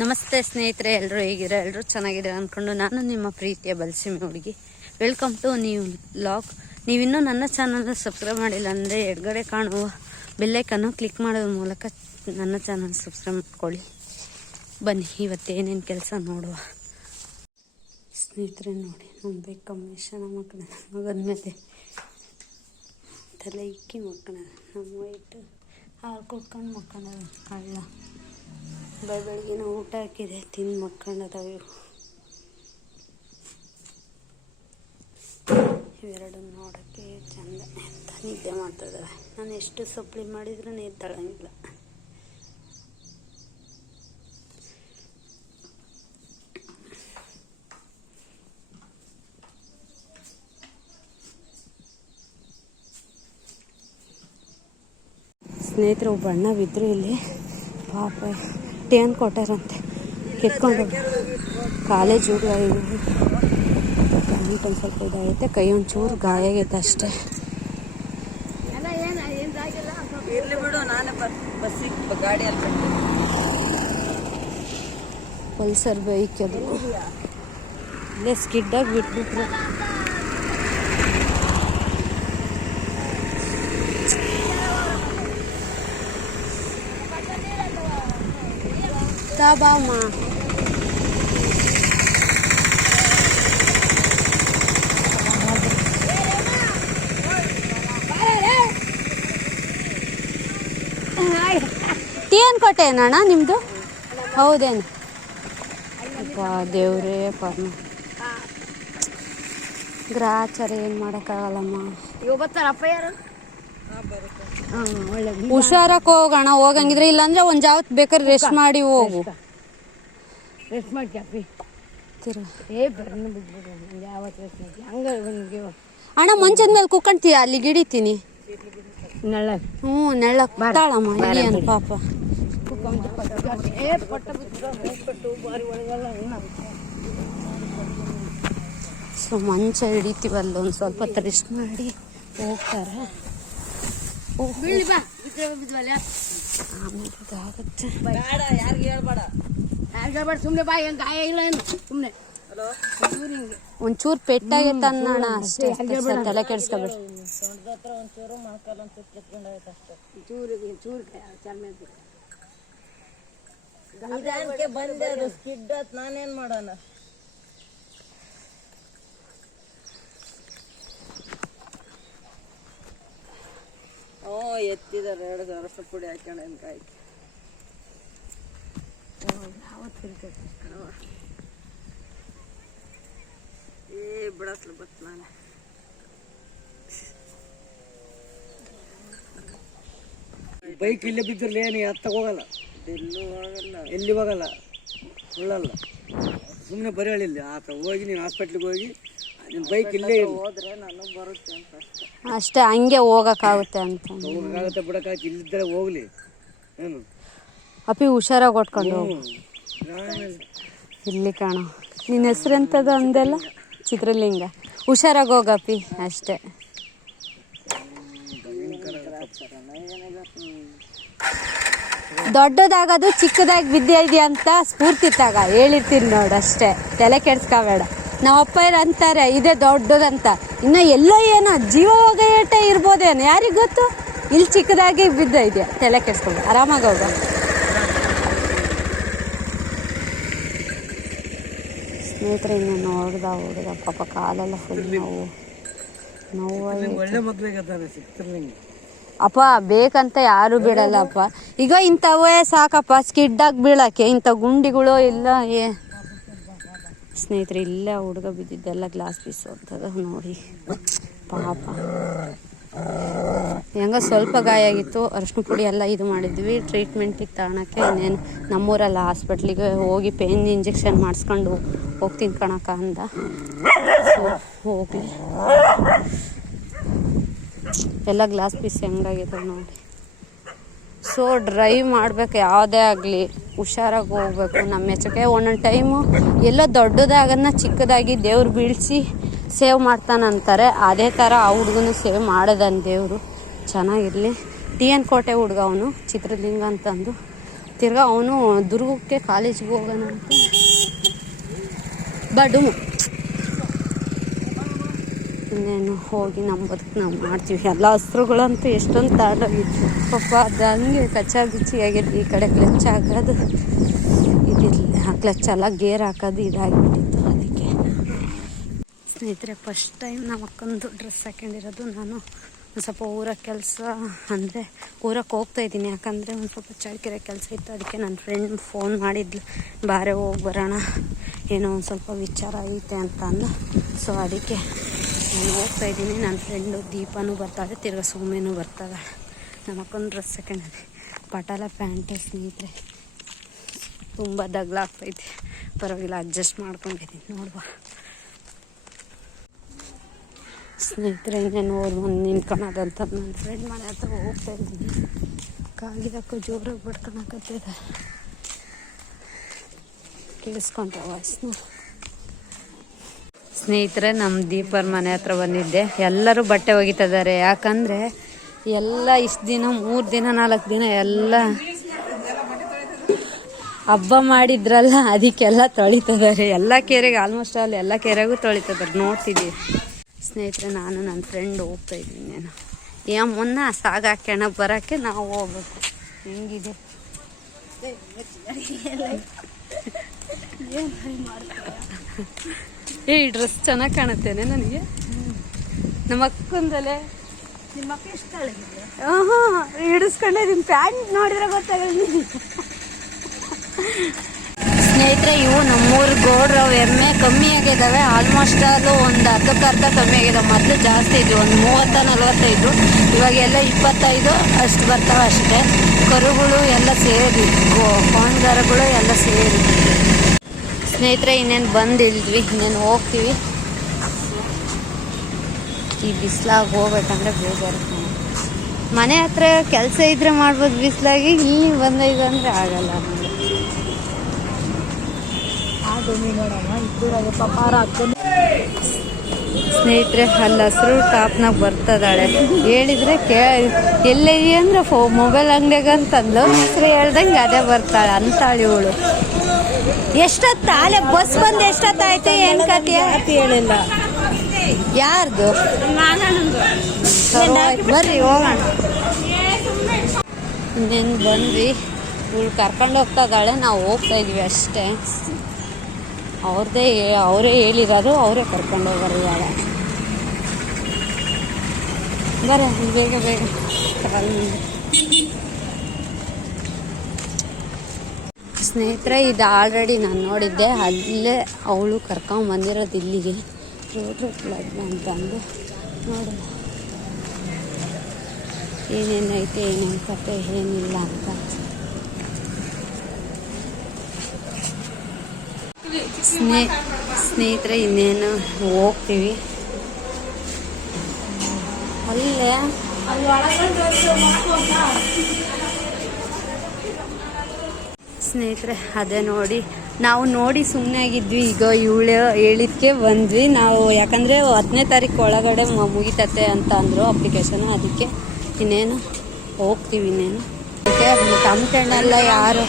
ನಮಸ್ತೆ ಸ್ನೇಹಿತರೆ, ಎಲ್ಲರೂ ಹೇಗಿರೋ, ಎಲ್ಲರೂ ಚೆನ್ನಾಗಿರೋ ಅಂದ್ಕೊಂಡು ನಾನು ನಿಮ್ಮ ಪ್ರೀತಿಯ ಬಲಸೀಮೆ ಹುಡುಗಿ. Welcome to new vlog. ನೀವಿನ್ನೂ ನನ್ನ ಚಾನಲ್ನ ಸಬ್ಸ್ಕ್ರೈಬ್ ಮಾಡಿಲ್ಲ ಅಂದರೆ ಎಡಗಡೆ ಕಾಣುವ ಬೆಲ್ಲೈಕನ್ನು ಕ್ಲಿಕ್ ಮಾಡೋದ್ರ ಮೂಲಕ ನನ್ನ ಚಾನಲ್ ಸಬ್ಸ್ಕ್ರೈಬ್ ಮಾಡ್ಕೊಳ್ಳಿ. ಬನ್ನಿ ಇವತ್ತೇನೇನು ಕೆಲಸ ನೋಡುವ. ಸ್ನೇಹಿತರೆ ನೋಡಿ, ನಮ್ಮ ಬೇಕು ಕಮ್ಮಿಷನ ಮಗನ ಮೇಲೆ ತಲೆ ಇಕ್ಕಿ ಮಕ್ಕಳದ, ನಮ್ಮ ವೈಟ್ ಹಾಲು ಕೊಡ್ಕೊಂಡು ಮಕ್ಕಳದ ಹಳ್ಳ. ಬೆಳಗ್ಗಿನ ಊಟ ಹಾಕಿದೆ, ತಿಂದು ಮಕ್ಕಳದಾವೆ. ಇವೆರಡನ್ನು ನೋಡೋಕ್ಕೆ ಚೆಂದ ಅಂತ ನಿದ್ದೆ ಮಾಡ್ತಿದ್ದಾವೆ. ನಾನು ಎಷ್ಟು ಸಪ್ಲಿ ಮಾಡಿದ್ರೂ ನೀರು ತಳಂಗಿಲ್ಲ. ಸ್ನೇಹಿತರು ಬಣ್ಣ ಬಿದ್ದರು ಇಲ್ಲಿ. ಪಾಪ ಟೇನ್ ಕೊಟ್ಟಾರಂತೆ, ಕೆತ್ಕೊಂಡು ಕಾಲೇಜ್ ಹುಡುಗ. ಗಂಟು ಒಂದು ಸ್ವಲ್ಪ ಇದಾಗೈತೆ, ಕೈ ಒಂಚೂರು ಗಾಯ ಆಗೈತೆ ಅಷ್ಟೇ. ಪಲ್ಸರ್ ಬೈಕ್ ಅದು ಇಲ್ಲೇ ಸ್ಕಿಡ್ಡಾಗಿ ಬಿಟ್ಬಿಟ್ರು. ಬಾಮ್ಮ ಟೀ ಏನು ಕೊಟ್ಟೆನಣ್ಣ ನಿಮ್ಮದು? ಹೌದೇನು? ದೇವ್ರೇ ಪರ್ಮ ಗ್ರಾಚಾರ ಏನು ಮಾಡೋಕ್ಕಾಗಲ್ಲಮ್ಮ. ಹುಷಾರಕ್ಕೆ ಹೋಗೋಣ, ಹೋಗಂಗಿದ್ರೆ. ಇಲ್ಲಾಂದ್ರೆ ಒಂದು ಜಾವತ್ ಬೇಕಾದ್ರೆ ರೆಸ್ಟ್ ಮಾಡಿ ಹೋಗು. ರೆಸ್ಟ್ ಮಾಡ್ತಿ ಅಣ್ಣ, ಮಂಚದ ಮೇಲೆ ಕುಕ್ಕಂತೀಯ, ಅಲ್ಲಿ ಗಿಡಿತೀನಿ. ನೆಳ್ಳಕ್ ಬರ್ತಾಳಮ್ಮ ಏನು ಪಾಪ. ಸೊ ಮಂಚ ಹಿಡಿತೀವಲ್ಲ, ಒಂದು ಸ್ವಲ್ಪ ಹೊತ್ತು ರೆಸ್ಟ್ ಮಾಡಿ ಹೋಗ್ತಾರೆ. ಸುಮ್ನೆ ಬಾ, ಹೆಂಗ್ ಗಾಯ ಇಲ್ಲ ಸುಮ್ನೆ. ಒಂಚೂರು ಪೆಟ್ಟಾಗೈತ ಅನ್ನೋಣ ಅಷ್ಟೇ, ತಲೆ ಕೆಡ್ಸ್ಕೊಬೇಡ. ನಾನೇನ್ ಮಾಡೋಣ? ಎತ್ತಿದಾರೆ 2 ವರ್ಷ ಪುಡಿ ಹಾಕೋಣ ಕಾಯಿ. ಬಿಡತ್ಲ ಬತ್ ನಾನು ಬೈಕ್ ಇಲ್ಲೇ ಬಿದ್ದಿರ್ಲಿ, ಏನು ಹತ್ತ ಹೋಗಲ್ಲ, ಎಲ್ಲಿ ಹೋಗಲ್ಲ, ಉಳ್ಳಲ್ಲ. ಸುಮ್ಮನೆ ಬರೀ ಹೇಳಿಲ್ಲ ಆತ ಹೋಗಿ ನೀನು ಹಾಸ್ಪಿಟ್ಲಿಗೆ ಹೋಗಿ ನಿನ್ನ ಬೈಕ್ ಇಲ್ಲೇ ಹೋದ್ರೆ ನಾನು ಬರುತ್ತೆ ಅಂತ ಅಷ್ಟೇ. ಹಂಗೆ ಹೋಗಕ್ಕಾಗುತ್ತೆ ಅಂತ ಹೋಗಕ್ಕಾಗುತ್ತೆ, ಬಿಡಕ್ಕಾಗುತ್ತೆ. ಇಲ್ಲಿದ್ದರೆ ಹೋಗ್ಲಿ. ಏನು ಅಪ್ಪಿ ಹುಷಾರಾಗಿ ಹೊಟ್ಕೊಂಡು ಹೋಗು. ಇಲ್ಲಿ ಕಾಣೋ, ನಿನ್ನ ಹೆಸ್ರು ಎಂಥದ್ದು ಅಂದೆಲ್ಲ? ಚಿತ್ರಲಿಂಗ. ಹುಷಾರಾಗಿ ಹೋಗಪ್ಪಿ ಅಷ್ಟೇ. ದೊಡ್ಡದಾಗೋದು ಚಿಕ್ಕದಾಗಿ ಬಿದ್ದೇ ಇದೆಯಾ ಅಂತ ಸ್ಫೂರ್ತಿ ತಗ ಹೇಳಿರ್ತೀನಿ ನೋಡು ಅಷ್ಟೇ, ತಲೆ ಕೆಡ್ಸ್ಕೋಬೇಡ. ನಮ್ಮ ಅಪ್ಪ ಅಂತಾರೆ ಇದೇ ದೊಡ್ಡದಂತ, ಇನ್ನು ಎಲ್ಲೋ ಏನೋ ಜೀವ ಹೋಗೇಟ ಇರ್ಬೋದೇನೋ, ಯಾರಿಗೆ ಗೊತ್ತು. ಇಲ್ಲಿ ಚಿಕ್ಕದಾಗಿ ಬಿದ್ದ ಇದೆಯಾ, ತಲೆ ಕೆಡ್ಸ್ಕೊಂಡು ಆರಾಮಾಗಿ ಹೋಗ. ಸ್ನೇಹಿತರೆ, ಇನ್ನು ನೋಡ್ದ ಹುಡುಗ ಪಾಪ ಕಾಲೆಲ್ಲ ಫುಲ್ ನೋವು. ಅಪ್ಪ ಬೇಕಂತ ಯಾರು ಬಿಡಲ್ಲ ಅಪ್ಪ. ಈಗ ಇಂಥವೇ ಸಾಕಪ್ಪ ಸ್ಕಿಡ್ಡಾಗಿ ಬೀಳಕ್ಕೆ, ಇಂಥ ಗುಂಡಿಗಳು ಇಲ್ಲ. ಸ್ನೇಹಿತರೆ, ಇಲ್ಲೇ ಹುಡುಗ ಬಿದ್ದಿದ್ದೆಲ್ಲ ಗ್ಲಾಸ್ ಪೀಸ್ ಹೋಗ್ತದ ನೋಡಿ ಪಾಪ. ಹೆಂಗ ಸ್ವಲ್ಪ ಗಾಯ ಆಗಿತ್ತು, ಅರಿಶಿನ ಪುಡಿ ಎಲ್ಲ ಇದು ಮಾಡಿದ್ವಿ ಟ್ರೀಟ್ಮೆಂಟಿಗೆ ತಗೊಳಕ್ಕೆ. ಇನ್ನೇನು ನಮ್ಮೂರಲ್ಲ ಹಾಸ್ಪಿಟ್ಲಿಗೆ ಹೋಗಿ ಪೇನ್ ಇಂಜೆಕ್ಷನ್ ಮಾಡಿಸ್ಕೊಂಡು ಹೋಗ್ತೀನಿ ಕಣಕ್ಕ ಅಂದ. ಹೋಗಲಿ, ಎಲ್ಲ ಗ್ಲಾಸ್ ಪೀಸ್ ಹೆಂಗಾಗಿದೆ ನೋಡಿ. ಸೊ ಡ್ರೈವ್ ಮಾಡ್ಬೇಕು, ಯಾವುದೇ ಆಗಲಿ ಹುಷಾರಾಗಿ ಹೋಗ್ಬೇಕು. ನಮ್ಮ ಎಚ್ಚರಿಕೆ ಒಂದೊಂದು ಟೈಮು ಎಲ್ಲ ದೊಡ್ಡದಾಗನ್ನ ಚಿಕ್ಕದಾಗಿ ದೇವ್ರು ಬೀಳಿಸಿ ಸೇವ್ ಮಾಡ್ತಾನಂತಾರೆ. ಅದೇ ಥರ ಆ ಹುಡುಗನು ಸೇವ್ ಮಾಡೋದನ್ನು ದೇವರು ಚೆನ್ನಾಗಿರಲಿ. ಟಿ ಎನ್ ಕೋಟೆ ಹುಡುಗ ಅವನು, ಚಿತ್ರಲಿಂಗ ಅಂತಂದು. ತಿರ್ಗಾ ಅವನು ದುರ್ಗಕ್ಕೆ ಕಾಲೇಜಿಗೆ ಹೋಗೋಣ ಅಂತ ಬಡುಮು. ಇನ್ನೇನು ಹೋಗಿ ನಮ್ಮ ಬದುಕು ನಾವು ಮಾಡ್ತೀವಿ. ಎಲ್ಲ ಹಸ್ರುಗಳಂತೂ ಎಷ್ಟೊಂದು ತಾಡೋಗಿದ್ವಿ ಪಾಪ. ಅದು ಹಂಗೆ ಕಚ್ಚಾಗಿಚ್ಚಿಯಾಗಿದ್ವಿ. ಈ ಕಡೆ ಕ್ಲಚ್ ಹಾಕೋದು ಇದಿರಲಿಲ್ಲ, ಆ ಕ್ಲಚ್ ಎಲ್ಲ ಗೇರ್ ಹಾಕೋದು ಇದಾಗಿಬಿಟ್ಟಿತ್ತು. ಅದಕ್ಕೆ ಸ್ನೇಹಿತರೆ ಫಸ್ಟ್ ಟೈಮ್ ನಮ್ಮ ಅಕ್ಕಂದು ಡ್ರೆಸ್ ಹಾಕೊಂಡಿರೋದು. ನಾನು ಒಂದು ಸ್ವಲ್ಪ ಊರಾಗ ಕೆಲಸ ಅಂದರೆ ಊರಕ್ಕೆ ಹೋಗ್ತಾಯಿದ್ದೀನಿ. ಯಾಕಂದರೆ ಒಂದು ಸ್ವಲ್ಪ ಚಳ್ಳಕೆರೆ ಕೆಲಸ ಇತ್ತು. ಅದಕ್ಕೆ ನನ್ನ ಫ್ರೆಂಡ್ ಫೋನ್ ಮಾಡಿದ್ಲು, ಬಾರೆ ಹೋಗಿ ಬರೋಣ, ಏನೋ ಒಂದು ಸ್ವಲ್ಪ ವಿಚಾರ ಐತೆ ಅಂತ ಅಂದು. ಸೊ ಅದಕ್ಕೆ ನಾನು ಹೋಗ್ತಾಯಿದ್ದೀನಿ. ನನ್ನ ಫ್ರೆಂಡು ದೀಪನೂ ಬರ್ತಾಳೆ, ತಿರ್ಗಾ ಸೌಮ್ಯನೂ ಬರ್ತಾಳೆ. ನಮ್ಮ ಅಕ್ಕನ ಡ್ರೆಸ್ ಹಾಕೊಂಡಿದ್ದೆ ಪಟಾಲ ಪ್ಯಾಂಟು. ಸ್ನೇಹಿತರೆ ತುಂಬ ದಗ್ಲಾಗ್ತೈತೆ, ಪರವಾಗಿಲ್ಲ ಅಡ್ಜಸ್ಟ್ ಮಾಡ್ಕೊಂಡಿದ್ದೀನಿ. ನೋಡುವ ಸ್ನೇಹಿತರೆ, ಇನ್ನೇನು ಹೋಗಿ ಒಂದು ನಿಂತ್ಕೊಳೋದಂತ ನನ್ನ ಫ್ರೆಂಡ್ ಮನೆ ಹತ್ರ ಹೋಗ್ತಾಯಿದ್ದೀನಿ. ಕಾಲಿಗೆ ಹಾಕೋ ಜೋರಾಗಿ ಬಡ್ಕೊಳಕತ್ತಿದೆ, ಕೇಳಿಸ್ಕೊಂಡ್ರೆ ವಾಯ್ಸ್ನ. ಸ್ನೇಹಿತರೆ, ನಮ್ಮ ದೀಪರ ಮನೆ ಹತ್ರ ಬಂದಿದ್ದೆ. ಎಲ್ಲರೂ ಬಟ್ಟೆ ಒಗಿತಿದ್ದಾರೆ. ಯಾಕಂದರೆ ಎಲ್ಲ ಇಷ್ಟು ದಿನ 3 ದಿನ 4 ದಿನ ಎಲ್ಲ ಹಬ್ಬ ಮಾಡಿದ್ರಲ್ಲ, ಅದಕ್ಕೆಲ್ಲ ತೊಳಿತಿದ್ದಾರೆ. ಎಲ್ಲ ಕೆರೆಗೆ ಆಲ್ಮೋಸ್ಟ್ ಅಲ್ಲಿ ಎಲ್ಲ ಕೆರೆಗೂ ತೊಳಿತಿದ್ದಾರೆ. ನೋಡ್ತಿದ್ದೀವಿ ಸ್ನೇಹಿತರೆ. ನಾನು ನನ್ನ ಫ್ರೆಂಡ್ ಹೋಗ್ತಾಯಿದ್ದೀನಿ. ನಾನು ಮೊನ್ನೆ ಸಾಗ ಹಾಕ್ಯಣ ಬರೋಕ್ಕೆ ನಾವು ಹೋಗ್ಬೇಕು. ಹೆಂಗಿದೆ ಈ ಡ್ರೆಸ್ ಚೆನ್ನಾಗಿ ಕಾಣುತ್ತೇನೆ ನನಗೆ. ನಮ್ಮ ಅಕ್ಕಂದಲೇ ನಿಮ್ಮ ಅಕ್ಕ ಎಷ್ಟು ತಳಗಿದೆ? ಹಿಡಿಸ್ಕೊಂಡೆ. ನಿಮ್ಮ ಪ್ಯಾಂಟ್ ನೋಡಿದ್ರೆ ಗೊತ್ತಾಗಲ್ಲ. ಸ್ನೇಹಿತರೆ, ಇವು ನಮ್ಮೂರು ಗೌಡ್ರವು ಎಮ್ಮೆ ಕಮ್ಮಿ ಆಗಿದ್ದಾವೆ. ಆಲ್ಮೋಸ್ಟ್ ಅದು ಒಂದು ಅರ್ಧಕ್ಕರ್ಧ ಕಮ್ಮಿ ಆಗಿದ್ದಾವೆ. ಮೊದಲು ಜಾಸ್ತಿ ಇದ್ವು, ಒಂದು 30-45. ಇವಾಗೆಲ್ಲ 25 ಅಷ್ಟು ಬರ್ತಾವೆ ಅಷ್ಟೇ. ಕರುಗಳು ಎಲ್ಲ ಸೇರಿ, ಕೋಣಗಾರಗಳು ಎಲ್ಲ ಸೇರಿ. ಸ್ನೇಹಿತರೆ, ಇನ್ನೇನು ಬಂದಿಳಿದ್ವಿ, ಇನ್ನೇನು ಹೋಗ್ತೀವಿ. ಈ ಬಿಸಿಲಾಗಿ ಹೋಗ್ಬೇಕಂದ್ರೆ ಬೇಜಾರು. ಮನೆ ಹತ್ರ ಕೆಲಸ ಇದ್ರೆ ಮಾಡ್ಬೋದು, ಬಿಸಿಲಾಗಿ ಇಲ್ಲಿ ಬಂದೈದು ಅಂದರೆ ಆಗಲ್ಲ. ಸ್ನೇಹಿತರೆ, ಅಲ್ಲಿ ಹಸಿರು ಟಾಪ್ನಾಗ ಬರ್ತದಾಳೆ. ಹೇಳಿದ್ರೆ ಎಲ್ಲೈತಿ ಅಂದ್ರೆ ಮೊಬೈಲ್ ಅಂಗಡಿಯಾಗ ಅಂತಂದು ಹೆಸರು ಹೇಳ್ದಂಗೆ ಅದೇ ಬರ್ತಾಳೆ ಅಂತಾಳೆ ಇವಳು. ಎಷ್ಟೊತ್ತ ಅಲ್ಲೇ ಬಸ್ ಬಂದು ಎಷ್ಟೊತ್ತಾಯ್ತು? ಏನು ಕತೆ ಹೇಳಿಲ್ಲ. ಯಾರ್ದು? ಬರ್ರಿ ಹೋಗೋಣ. ಇನ್ನೇನು ಬಂದ್ವಿ. ಇವಳು ಕರ್ಕೊಂಡು ಹೋಗ್ತದಾಳೆ, ನಾವು ಹೋಗ್ತಾ ಇದ್ವಿ ಅಷ್ಟೇ. ಅವರೇ ಹೇಳಿರೋದು, ಅವರೇ ಕರ್ಕೊಂಡು ಹೋಗೋರು. ಇವಾಗ ಬರ್ರಿ ಬೇಗ ಬೇಗ. ಸ್ನೇಹಿತರೆ, ಇದು ಆಲ್ರೆಡಿ ನಾನು ನೋಡಿದ್ದೆ. ಅಲ್ಲೇ ಅವಳು ಕರ್ಕೊಂಡು ಬಂದಿರೋದು ಇಲ್ಲಿಗೆ, ರೋಟ್ರಿ ಅಂತಂದು. ನೋಡಿ ಏನೇನೈತೆ, ಏನೇನು ಕತೆ, ಏನಿಲ್ಲ ಅಂತ. ಸ್ನೇಹಿತರೆ, ಇನ್ನೇನು ಹೋಗ್ತೀವಿ. ಅಲ್ಲೇ ಸ್ನೇಹಿತರೆ, ಅದೇ ನೋಡಿ, ನಾವು ನೋಡಿ ಸುಮ್ಮನೆ ಆಗಿದ್ವಿ. ಈಗ ಇವಳು ಹೇಳಿದ್ಕೆ ಬಂದ್ವಿ ನಾವು. ಯಾಕಂದರೆ 10ನೇ ತಾರೀಕು ಒಳಗಡೆ ಮುಗಿತತೆ ಅಂತ ಅಂದರು ಅಪ್ಲಿಕೇಶನ್. ಅದಕ್ಕೆ ಇನ್ನೇನು ಹೋಗ್ತೀವಿ. ಇನ್ನೇನು ಅದಕ್ಕೆ ಟಮ್ಟೆಣ್ಣೆಲ್ಲ ಯಾರು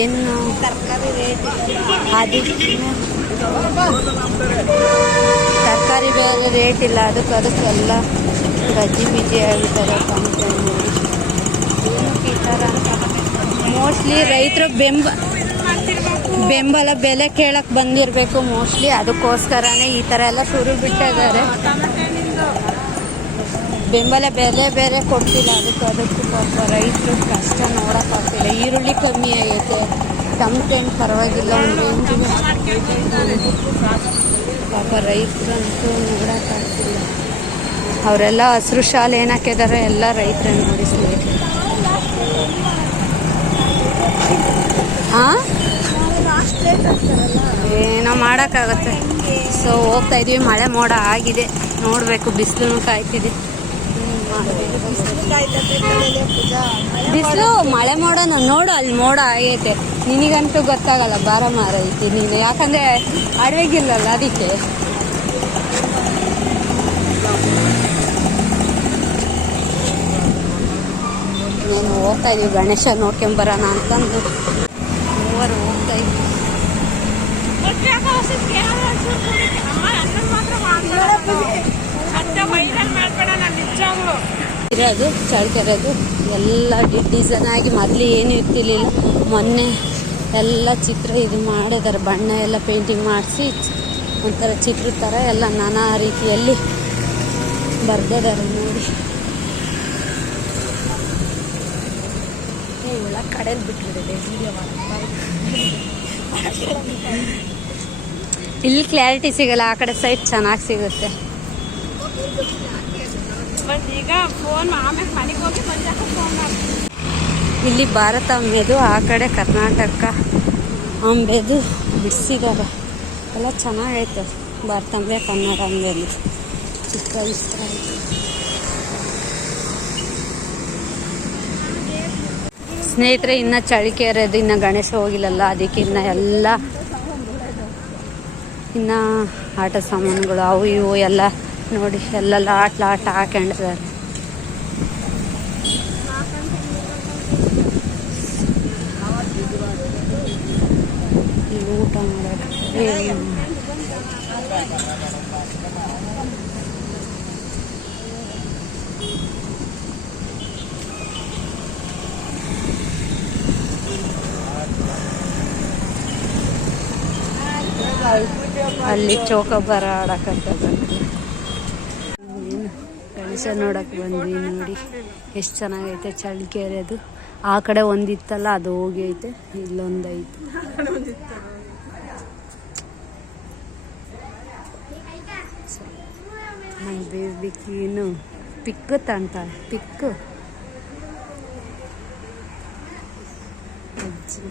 ಏನು ತರಕಾರಿ ರೇಟ್ ಅದಕ್ಕೆ ತರಕಾರಿ ಬೇರೆ ರೇಟ್ ಇಲ್ಲ. ಅದಕ್ಕೆಲ್ಲ ಗಜ್ಜಿ ಬಿಜಿ ಹೇಳ್ತಾರೆ. ಟಮ್ಟೆಣ್ಣು ಏನಕ್ಕೆ ಈ ಥರ ಅಂತ ಮೋಸ್ಟ್ಲಿ ರೈತರು ಬೆಂಬಲ ಬೆಲೆ ಕೇಳಕ್ಕೆ ಬಂದಿರಬೇಕು ಮೋಸ್ಟ್ಲಿ. ಅದಕ್ಕೋಸ್ಕರನೇ ಈ ಥರ ಎಲ್ಲ ಶುರು ಬಿಟ್ಟಿದ್ದಾರೆ. ಬೆಂಬಲ ಬೆಲೆ ಬೇರೆ ಕೊಡ್ತಿಲ್ಲ. ಅದಕ್ಕೂ ಪಾಪ ರೈತರು ಕಷ್ಟ ನೋಡೋಕ್ಕಾಗ್ತಿಲ್ಲ. ಈರುಳ್ಳಿ ಕಮ್ಮಿ ಆಗೈತೆ, ಟಮ್ಟೆಣ್ಣು ಪರವಾಗಿಲ್ಲ ಒಂದು ರೇಂಜಿಗೆ. ಪಾಪ ರೈತರಂತೂ ನೋಡೋಕ್ಕಾಗ್ತಿಲ್ಲ. ಅವರೆಲ್ಲ ಹಸಿರು ಶಾಲೆ ಏನು ಹಾಕಿದ್ದಾರೆ, ಎಲ್ಲ ರೈತರೇ ನೋಡಿ ಸ್ನೇಹಿತರೆ. ಹಾಂ, ಏನೋ ಮಾಡೋಕ್ಕಾಗತ್ತೆ. ಸೊ ಹೋಗ್ತಾ ಇದೀವಿ. ಮಳೆ ಮೋಡ ಆಗಿದೆ, ನೋಡಬೇಕು. ಬಿಸಿಲು ಕಾಯ್ತಿದೆ. ಬಿಸಿಲು ಮಳೆ ಮೋಡ ನೋಡು, ಅಲ್ಲಿ ಮೋಡ ಆಗೈತೆ. ನಿನಗಂತೂ ಗೊತ್ತಾಗಲ್ಲ, ಬಾರ ಮಾರೈತಿ ನೀನು. ಯಾಕಂದರೆ ಅಡವೆಗಿಲ್ಲಲ್ಲ, ಅದಕ್ಕೆ. ಹೋಗ್ತಾ ಇದೀವಿ ಗಣೇಶ ನೋಡ್ಕೊಂಬರೋಣ ಅಂತಂದು ಮೂವರು ಹೋಗ್ತಾ ಇದ್ವಿ. ಇರೋದು ಚಳ್ಕೆರೆದು ಎಲ್ಲ ಡಿಸೈನ್ ಆಗಿ ಮೊದಲು ಏನೂ ಇರ್ತಿರ್ಲಿಲ್ಲ. ಮೊನ್ನೆ ಎಲ್ಲ ಚಿತ್ರ ಇದು ಮಾಡಿದ್ದಾರೆ, ಬಣ್ಣ ಎಲ್ಲ ಪೇಂಟಿಂಗ್ ಮಾಡಿಸಿ ಒಂಥರ ಚಿತ್ರ ಥರ ಎಲ್ಲ ನಾನಾ ರೀತಿಯಲ್ಲಿ ಬರ್ದಿದ್ದಾರೆ ನೋಡಿ. ಇವಳ ಕಡೆಯಲ್ಲಿ ಬಿಟ್ಬಿಟ್ಟಿದೆ ವಿಡಿಯೋ ಇಲ್ಲಿ ಕ್ಲಾರಿಟಿ ಸಿಗಲ್ಲ, ಆ ಕಡೆ ಸೈಡ್ ಚೆನ್ನಾಗಿ ಸಿಗುತ್ತೆ. ಈಗ ಫೋನ್ ಆಮೇಲೆ ಮನೆಗೆ ಹೋಗಿ ಬಂದಾಗ ಫೋನ್ ಮಾಡ್ತೀನಿ. ಇಲ್ಲಿ ಭಾರತ ಅಂಬೆದು, ಆ ಕಡೆ ಕರ್ನಾಟಕ ಅಂಬೆದು ಬಿಡಿಸಿದ್ದಾರೆ. ಎಲ್ಲ ಚೆನ್ನಾಗೈತೆ. ಭಾರತ ಅಂಬೆ ಕನ್ನಡ ಅಂಬೆದು ಚಿತ್ರ ಇಷ್ಟ ಆಯಿತು. ಸ್ನೇಹಿತರೆ, ಇನ್ನು ಚಳಿಕೆರೆದು ಇನ್ನು ಗಣೇಶ ಹೋಗಿಲ್ಲಲ್ಲ, ಅದಕ್ಕೆ ಇನ್ನು ಆಟ ಸಾಮಾನುಗಳು ಅವು ಇವು ಎಲ್ಲ ನೋಡಿ, ಎಲ್ಲ ಲಾಟ್ ಹಾಕೊಂಡಿದ್ದಾರೆ. ಇಲ್ಲಿ ಊಟ ಮಾಡೋಕ್ಕೆ ಅಲ್ಲಿ ಚೌಕಬಾರ ಆಡಕತ್ತದ. ಗಣೇಶ ನೋಡಕ್ಕೆ ಬಂದ್ವಿ ನೋಡಿ, ಎಷ್ಟು ಚೆನ್ನಾಗೈತೆ ಚಳ್ಕೆರೆದು. ಆ ಕಡೆ ಒಂದಿತ್ತಲ್ಲ, ಅದು ಹೋಗಿ ಐತೆ, ಇಲ್ಲೊಂದೈತೆ. ನನ್ನ ಬೇಬಿಕಿನು ಪಿಕ್ ತಂತಾಳೆ, ಪಿಕ್ಕು ಅಜ್ಜಿ.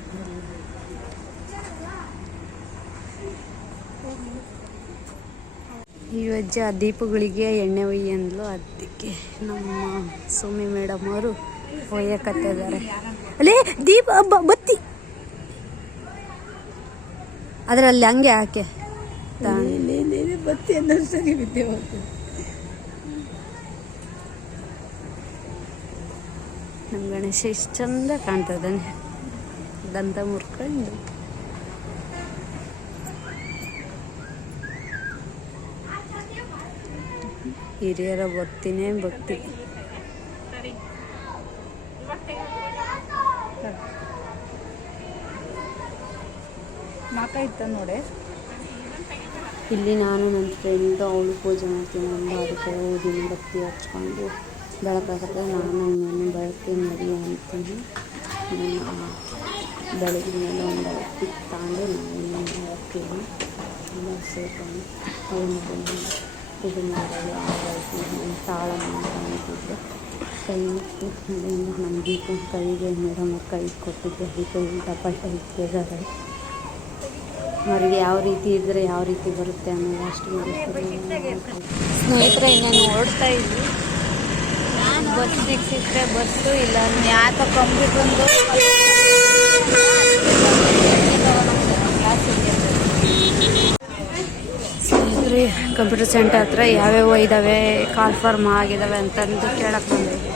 ಈ ಅಜ್ಜಿ ಆ ದೀಪಗಳಿಗೆ ಎಣ್ಣೆ ಒಯ್ಯಿ ಅಂದ್ಲು, ಅದಕ್ಕೆ ನಮ್ಮ ಸೌಮ್ಯ ಮೇಡಮ್ ಅವರು ಒಯ್ಯಕತ್ತಿದ್ದಾರೆ. ಅಲ್ಲೇ ದೀಪ ಬತ್ತಿ ಅದರಲ್ಲಿ ಹಂಗೆ ಹಾಕೆ ಬತ್ತಿ ಅನ್ನೋಷ್ಟೇ ಬಿದ್ದೆ ಹೋಗ್ತದೆ. ನಮ್ಮ ಗಣೇಶ ಇಷ್ಟು ಚಂದ ಕಾಣ್ತದಾನೆ, ದಂತ ಮುರ್ಕೊಂಡು. ಹಿರಿಯರ ಭಕ್ತಿನೇ ಭಕ್ತಿ. ಮಾತಾಯ್ತ ನೋಡಿ. ಇಲ್ಲಿ ನಾನು ನನ್ನ ಫ್ರೆಂಡು ಅವಳು ಪೂಜೆ ಮಾಡ್ತೀನಿ ಅಂದ, ಅದಕ್ಕೆ ಊದಿನ ಬತ್ತಿ ಹಚ್ಕೊಂಡು ಬೆಳಕಾಗುತ್ತೆ. ನಾನು ಇನ್ನೇನು ಬೆಳಕಿನ ನಡಿ ಅಂತೀನಿ. ಬೆಳಗಿನ ಮೇಲೆ ಒಂದು ಪಿಕ್ ತಗೊಂಡು ನಾವು ಇನ್ನೊಂದು ಬೆಳಕಿನ ಎಲ್ಲ ಸೇರ್ಕೊಂಡು ಅವನು ಇದು ಮಾಡೋದು ಆಗಾಯ್ತು. ನಮ್ಮ ತಾಳ ಕಾಣ್ತಿದ್ದೆ, ಕೈ ಇಟ್ಟು ಅಲ್ಲಿಂದ ನಮ್ಮ ದೀಪ ಕೈಗೆ ಮೇಡಮ್ ಕೈ ಕೊಟ್ಟಿದ್ದೆ. ಅದಕ್ಕೆ ಉಲ್ಟಾ ಪಲ್ಟ ಇಟ್ಟಿದ್ದಾರೆ. ಅವ್ರಿಗೆ ಯಾವ ರೀತಿ ಇದ್ದರೆ ಯಾವ ರೀತಿ ಬರುತ್ತೆ ಅನ್ನೋದು ಅಷ್ಟು ಸ್ನೇಹಿತರೆ, ಇನ್ನೇನು ಓಡ್ತಾ ಇದ್ವಿ. ಬಸ್ ಸಿಕ್ಕಿದ್ರೆ ಬಸ್ಸು, ಇಲ್ಲ ಯಾಕೆ ಕಂಪ್ಲೀಟ್ ಒಂದು ಸ್ನೇಹಿತರೆ, ಕಂಪ್ಯೂಟರ್ ಸೆಂಟರ್ ಹತ್ರ ಯಾವ್ಯಾವ ಇದ್ದಾವೆ, ಕಾಲ್ ಫಾರ್ಮ್ ಆಗಿದ್ದಾವೆ ಅಂತಂದು ಕೇಳಕ್ಕೆ ಬಂದಿದ್ವಿ.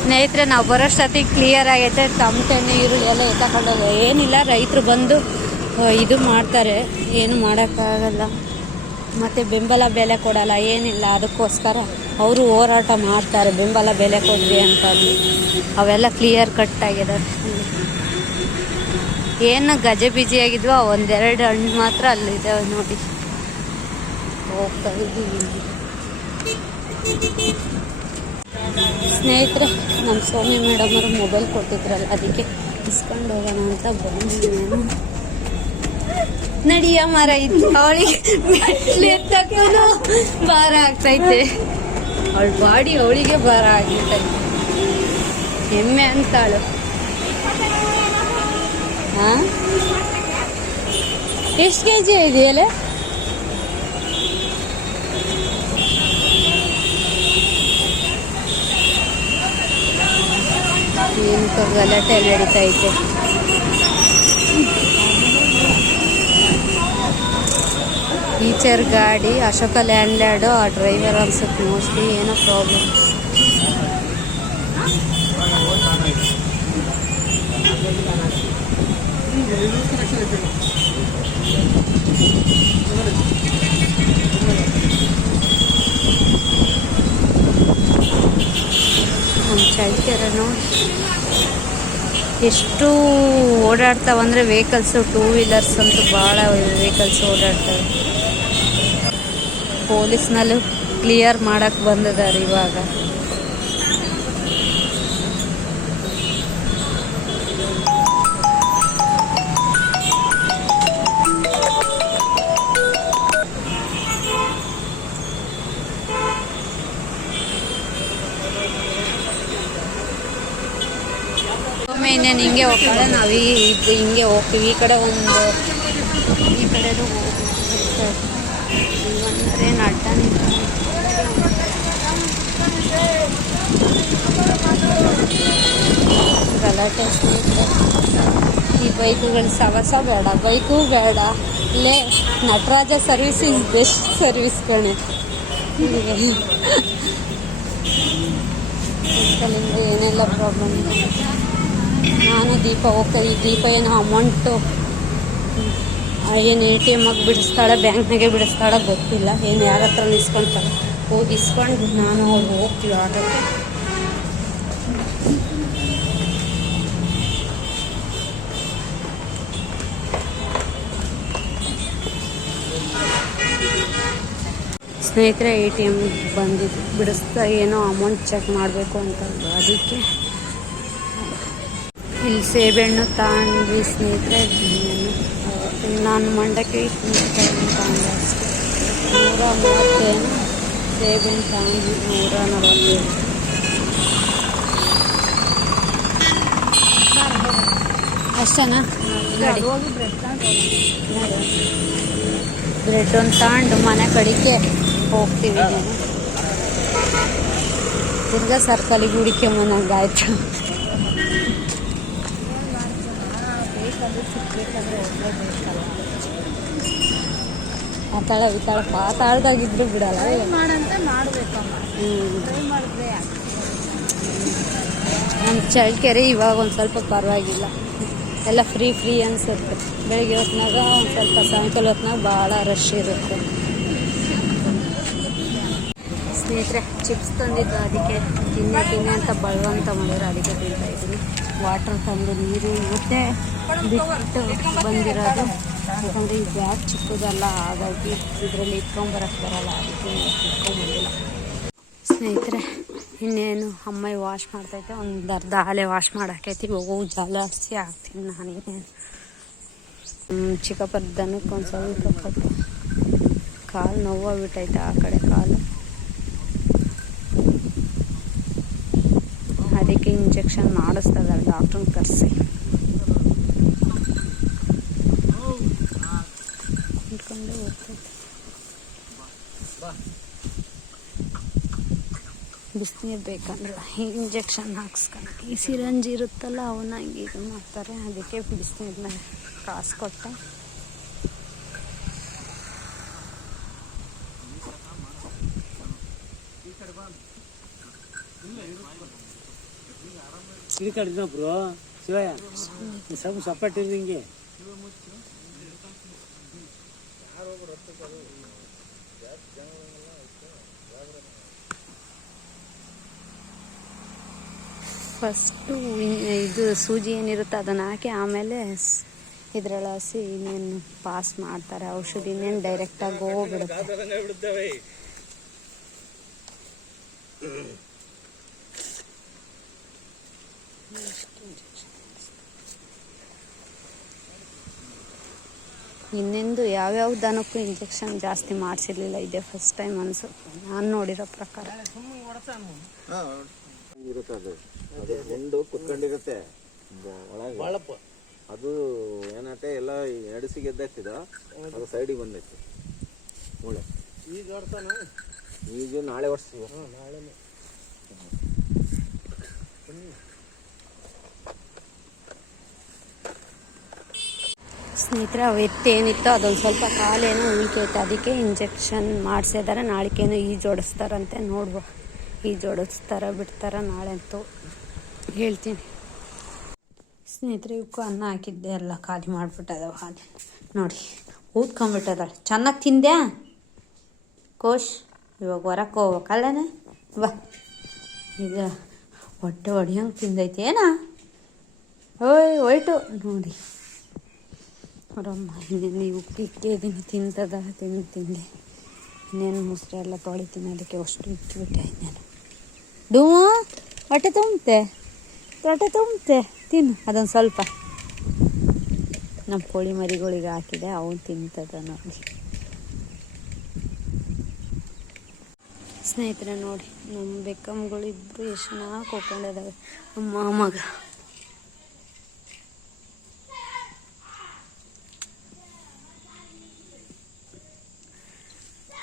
ಸ್ನೇಹಿತರೆ, ನಾವು ಬರೋಷ್ಟೊತ್ತಿಗೆ ಕ್ಲಿಯರ್ ಆಗೈತೆ. ಟಮಟೆ ನೀರು ಎಲ್ಲ ಎತ್ತಕೊಂಡೋಗ ಏನಿಲ್ಲ, ರೈತರು ಬಂದು ಇದು ಮಾಡ್ತಾರೆ, ಏನು ಮಾಡೋಕ್ಕಾಗಲ್ಲ. ಮತ್ತು ಬೆಂಬಲ ಬೆಲೆ ಕೊಡಲ್ಲ, ಏನಿಲ್ಲ. ಅದಕ್ಕೋಸ್ಕರ ಅವರು ಹೋರಾಟ ಮಾಡ್ತಾರೆ, ಬೆಂಬಲ ಬೆಲೆ ಕೊಡ್ರಿ ಅಂತಂದು. ಅವೆಲ್ಲ ಕ್ಲಿಯರ್ ಕಟ್ ಆಗಿದೆ. ಏನು ಗಜೆ ಬಿಜಿಯಾಗಿದ್ವು, ಒಂದೆರಡು ಹಣ್ಣು ಮಾತ್ರ ಅಲ್ಲಿದ್ದಾವೆ ನೋಡಿ. ಹೋಗ್ತಾ ಇದ್ದೀವಿ. ಸ್ನೇಹಿತರೆ, ನಮ್ಮ ಸೌಮ್ಯ ಮೇಡಮ್ ಅವರು ಮೊಬೈಲ್ ಕೊಟ್ಟಿದ್ರಲ್ಲ, ಅದಕ್ಕೆ ಇಸ್ಕೊಂಡು ಹೋಗೋಣ ಅಂತ ಬಂದಿದ್ದೇನು. ನಡಿಯ ಮರ ಇತ್ತು, ಅವಳಿಗೆ ಮೆಟ್ಲು ಎತ್ತಕ್ಕೂ ಭಾರ ಆಗ್ತೈತೆ. ಅವಳ ಬಾಡಿ ಅವಳಿಗೆ ಭಾರ ಆಗಿರ್ತೈತೆ. ಹೆಮ್ಮೆ ಅಂತಾಳು. ಹಾಂ, ಎಷ್ಟು ಕೆ ಜಿ ಇದೆಯಲ್ಲ? ಏನು ಗಲಾಟೆ ನಡೀತೈತೆ. ಈ ಪಂಕ್ಚರ್ ಗಾಡಿ, ಅಶೋಕ ಲ್ಯಾಂಡ್ಲಾರ್ಡು, ಆ ಡ್ರೈವರ್ ಅನ್ಸುತ್ತೆ ಮೋಸ್ಟ್ಲಿ, ಏನೋ ಪ್ರಾಬ್ಲಮ್. ನಮ್ಮ ಚಳ್ಳಕೆರೆ ನೋಡಿ ಎಷ್ಟು ಓಡಾಡ್ತಾವಂದರೆ ವೆಹಿಕಲ್ಸು, ಟೂ ವೀಲರ್ಸ್ ಅಂತೂ ಭಾಳ ವೆಹಿಕಲ್ಸ್ ಓಡಾಡ್ತವೆ. ಪೊಲೀಸ್ನಲ್ಲೂ ಕ್ಲಿಯರ್ ಮಾಡಕ್ಕೆ ಬಂದಿದ್ದಾರೆ ಇವಾಗ. ಒಮ್ಮೆ ಇನ್ನೇನು ಹಿಂಗೆ ಹೋಗ್ತಾಳೆ, ನಾವು ಹಿಂಗೆ ಹೋಗ್ತೀವಿ. ಈ ಕಡೆ ಒಂದು, ಈ ಕಡೆದು ಏನು ಅಡ್ಡ ಗಲಾಟೆ ಸ್ನೇಹಿತರೆ. ಈ ಬೈಕುಗಳು ಸವಸ ಬೇಡ, ಬೈಕು ಬೇಡ. ಇಲ್ಲೇ Nataraja service is best service ಕಣೆ. ಏನೆಲ್ಲ ಪ್ರಾಬ್ಲಮ್ ಇದೆ. ನಾನು ದೀಪ ಹೋಗ್ತಾ, ಈ ದೀಪ ಏನೋ ಅಮೌಂಟು ಏನು ATM ಆಗಿ ಬಿಡಿಸ್ತಾಳೆ, ಬ್ಯಾಂಕ್ನಾಗೆ ಬಿಡಿಸ್ತಾಳೆ ಗೊತ್ತಿಲ್ಲ. ಏನು ಯಾರ ಹತ್ರ ಇಸ್ಕೊಳ್ತಾಳೆ, ಹೋಗಿ ಇಸ್ಕೊಂಡು ನಾನು ಅವ್ರು ಹೋಗ್ತೀವಿ ಆಟೋಕ್ಕೆ. ಸ್ನೇಹಿತರೆ ATM ಬಂದಿದ್ದು ಬಿಡಿಸ್ತಾ ಏನೋ ಅಮೌಂಟ್ ಚೆಕ್ ಮಾಡಬೇಕು ಅಂತ, ಅದಕ್ಕೆ ಇಲ್ಲಿ ಸೇಬೆಹಣ್ಣು ತಗೊಂಡ್ವಿ ಸ್ನೇಹಿತರೆ. ನಾನು ಮಂಡಕ್ಕಿ ತಗೊಂಡೆ ಅಷ್ಟೇ. 130 ಸೇಬೆಹಣ್ಣು ತಗೊಂಡ್ವಿ, 140. ಅಷ್ಟೇನಾ? ನೋಡಿ ಬ್ರೆಡ್ ಒಂದು ತಗೊಂಡು ಮನೆ ಕಡೆಗೆ ಹೋಗ್ತೀವಿ. ತಿರ್ಗಾ ಸರ್ಕಲಿಗೆ ಹುಡುಕೊಂಬಂಗಾಯ್ತು. ಆತಾಳ ವಿತಾಳ ಪಾತಾಳ್ದಾಗಿದ್ರು ಬಿಡಲ್ಲ. ನಮ್ಮ ಚಳ್ಳಕೆರೆ ಇವಾಗ ಒಂದು ಸ್ವಲ್ಪ ಪರವಾಗಿಲ್ಲ, ಎಲ್ಲ ಫ್ರೀ ಅನಿಸುತ್ತೆ. ಬೆಳಿಗ್ಗೆ ಹೊತ್ನಾಗ ಒಂದು ಸ್ವಲ್ಪ, ಸಾಯಂಕಾಲ ಹೊತ್ನಾಗ ಭಾಳ ರಶ್ ಇರುತ್ತೆ. ಸ್ನೇಹಿತರೆ ಚಿಪ್ಸ್ ತಂದಿದ್ದು, ಅದಕ್ಕೆ ತಿನ್ನೆ ಅಂತ ಬಲವಂತ ಮಾಡಿದ್ರು, ಅದಕ್ಕೆ ತಿಂತಾ ಇದ್ದೀನಿ. ವಾಟರ್ ತಂದು ನೀರು ಇವತ್ತೇ ಬಿಟ್ಟು ಬಂದಿರೋದು, ಯಾಕಂದರೆ ಈ ಬ್ಯಾಗ್ ಚಿಕ್ಕದಲ್ಲ, ಹಾಗಾಗಿ ಇದರಲ್ಲಿ ಇಟ್ಕೊಂಬರಕ್ಕೆ ಬರೋಲ್ಲ, ಅದಕ್ಕೆ ಇಟ್ಕೊಂಬಂದಿಲ್ಲ. ಸ್ನೇಹಿತರೆ ಇನ್ನೇನು ಅಮ್ಮ ವಾಶ್ ಮಾಡ್ತೈತೆ, ಒಂದು ಅರ್ಧ ಹಾಲೆ ವಾಶ್ ಮಾಡಾಕೈತಿ. ಹೋಗು ಜಾಲಾಡಿಸಿ ಹಾಕ್ತೀನಿ ನಾನೇನು. ಚಿಕ್ಕಪ್ಪರ ದನಕ್ಕೆ ಒಂದು ಸ್ವಲ್ಪ ಕೊಟ್ಟು ಕಾಲು ನೋವಾಗ್ಬಿಟ್ಟೈತೆ, ಆ ಕಡೆ ಕಾಲು. ಅದಕ್ಕೆ ಇಂಜೆಕ್ಷನ್ ಮಾಡಿಸ್ತದಲ್ಲ, ಡಾಕ್ಟ್ರನ್ನ ಕರೆಸಿ ಇಟ್ಕೊಂಡು ಹೋಗ್ತೈತೆ. ಬಿಸಿನೀರು ಬೇಕಂದ್ರೆ ಇಂಜೆಕ್ಷನ್ ಹಾಕ್ಸ್ಕೊಂಡು, ಈ ಸಿರಂಜಿ ಇರುತ್ತಲ್ಲ ಅವನ್ನ ಹಿಂಗೆ ಇದು ಮಾಡ್ತಾರೆ, ಅದಕ್ಕೆ ಬಿಸಿನೀರನ್ನ ಕಾಸು ಕೊಟ್ಟೆ. ಈ ಕಡೆ ಬ್ರೋ ಶಿವಯ್ಯ ಸ್ವಲ್ಪ ಸಪೋರ್ಟ್ ಇರಿ ಹಿಂಗೆ. ಫಸ್ಟು ಇದು ಸೂಜಿ ಏನಿರುತ್ತೆ ಅದನ್ನು ಹಾಕಿ, ಆಮೇಲೆ ಇದ್ರಲ್ಲಿ ಹಸಿ ಇನ್ನೇನು ಪಾಸ್ ಮಾಡ್ತಾರೆ ಔಷಧಿ, ಇನ್ನೇನು ಡೈರೆಕ್ಟಾಗಿ ಹೋಗ್ಬಿಡುತ್ತೆ. ಇನ್ನೆಂದು ಯಾವ್ಯಾವ ದನಕ್ಕೂ ಇಂಜೆಕ್ಷನ್ ಜಾಸ್ತಿ ಮಾಡಿಸಿರ್ಲಿಲ್ಲ, ಇದೇ ಫಸ್ಟ್ ಟೈಮ್ ಅನ್ಸುತ್ತೆ ನಾನು ನೋಡಿರೋ ಪ್ರಕಾರ. ಗುಂಡು ಕುತ್ಕೊಂಡಿರುತ್ತೆ ಒಳಗೆ, ಅದು ಏನಂತೆ ಎಲ್ಲ ಎಡಸಿಗೆ ಎದ್ದಾಗ್ತಿದ, ಅದು ಸೈಡಿಗೆ ಬಂದೈತಿ ಮೂಳೆ. ಈಗ ನಾಳೆ ಓಡಿಸ್ತೀವಿ. ಸ್ನೇಹಿತರೆ ಅವು ಎತ್ತೇನಿತ್ತು ಅದೊಂದು ಸ್ವಲ್ಪ ಕಾಲೇನೋ ಉಳ್ಕೈತೆ, ಅದಕ್ಕೆ ಇಂಜೆಕ್ಷನ್ ಮಾಡಿಸಿದಾರೆ. ನಾಳೆಗೇನೋ ಈಜೋಡಿಸ್ತಾರಂತೆ, ನೋಡುವ ಈಜೋಡಿಸ್ತಾರ ಬಿಡ್ತಾರ ನಾಳೆ ಅಂತೂ ಹೇಳ್ತೀನಿ. ಸ್ನೇಹಿತರೆ ಇವಕ್ಕೂ ಅನ್ನ ಹಾಕಿದ್ದೆ ಎಲ್ಲ ಖಾಲಿ ಮಾಡಿಬಿಟ್ಟದವ. ಹಾಗೆ ನೋಡಿ ಊದ್ಕೊಂಬಿಟ್ಟದಾಳೆ. ಚೆನ್ನಾಗಿ ತಿಂದ್ಯಾ ಕೋಶ್? ಇವಾಗ ಹೊರಕ್ಕೆ ಹೋಗ್ಬೇಕಲ್ಲೇ, ಬಾ. ಈಗ ಹೊಟ್ಟೆ ಹೊಡಿಯಂಗೆ ತಿಂದೈತಿ ಏನಾ? ಓಯ್ ಹೋಯ್ತು ನೋಡಿ ಅವರಮ್ಮ. ಇನ್ನೇನು ಉಪ್ಪು ಇಟ್ಟಿದ್ದೀನಿ, ತಿಂದೆ. ಇನ್ನೇನು ಮೊಸರು ಎಲ್ಲ ತೊಳಿತೀನಿ, ಅದಕ್ಕೆ ಅಷ್ಟು ಇಟ್ಬಿಟ್ಟೆ. ಇನ್ನೇನು ಡೂ ಹೊಟ್ಟೆ ತುಂಬುತ್ತೆ ತಿನ್ನು. ಅದೊಂದು ಸ್ವಲ್ಪ ನಮ್ಮ ಕೋಳಿ ಮರಿಗಳಿಗೆ ಹಾಕಿದೆ, ಅವನು ತಿಂತದ ನೋಡಿ. ಸ್ನೇಹಿತರೆ ನೋಡಿ ನಮ್ಮ ಬೆಕ್ಕಮ್ಗಳು ಇಬ್ಬರು ಎಷ್ಟು ಚೆನ್ನಾಗಿ ಕೂತ್ಕೊಂಡಿದ್ದಾವೆ. ನಮ್ಮ ಮಾಮಗ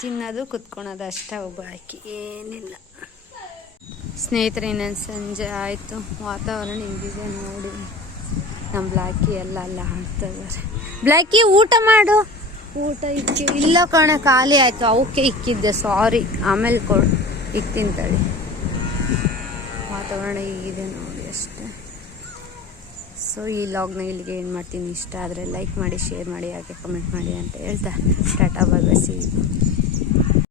ತಿನ್ನೋದು ಕುತ್ಕೊಳೋದು ಅಷ್ಟೇ, ಒಬ್ಬ ಹಾಕಿ ಏನಿಲ್ಲ. ಸ್ನೇಹಿತರೆ ಇನ್ನೊಂದು ಸಂಜೆ ಆಯಿತು, ವಾತಾವರಣ ಹಿಂಗಿದೆ ನೋಡಿ. ನಮ್ಮ ಬ್ಲ್ಯಾಕಿ ಎಲ್ಲ ಅಲ್ಲ ಆಡ್ತಿದ್ದಾರೆ. ಬ್ಲ್ಯಾಕಿ ಊಟ ಮಾಡು. ಊಟ ಇಲ್ಲ ಕಣ, ಖಾಲಿ ಆಯಿತು. ಅವಕ್ಕೆ ಇಕ್ಕಿದ್ದೆ, ಸಾರಿ. ಆಮೇಲೆ ಕೊಡು, ತಿಂತಾಳೆ. ವಾತಾವರಣ ಹೀಗಿದೆ ನೋಡಿ ಅಷ್ಟೇ. ಸೊ ಈ ಲಾಗ್ನ ಇಲ್ಲಿಗೆ ಏನು ಮಾಡ್ತೀನಿ. ಇಷ್ಟ ಆದರೆ ಲೈಕ್ ಮಾಡಿ, ಶೇರ್ ಮಾಡಿ, ಹಾಗೆ ಕಮೆಂಟ್ ಮಾಡಿ ಅಂತ ಹೇಳ್ತಾ ಟಾಟಾ ಬಾಯ್ ಬಾಯ್.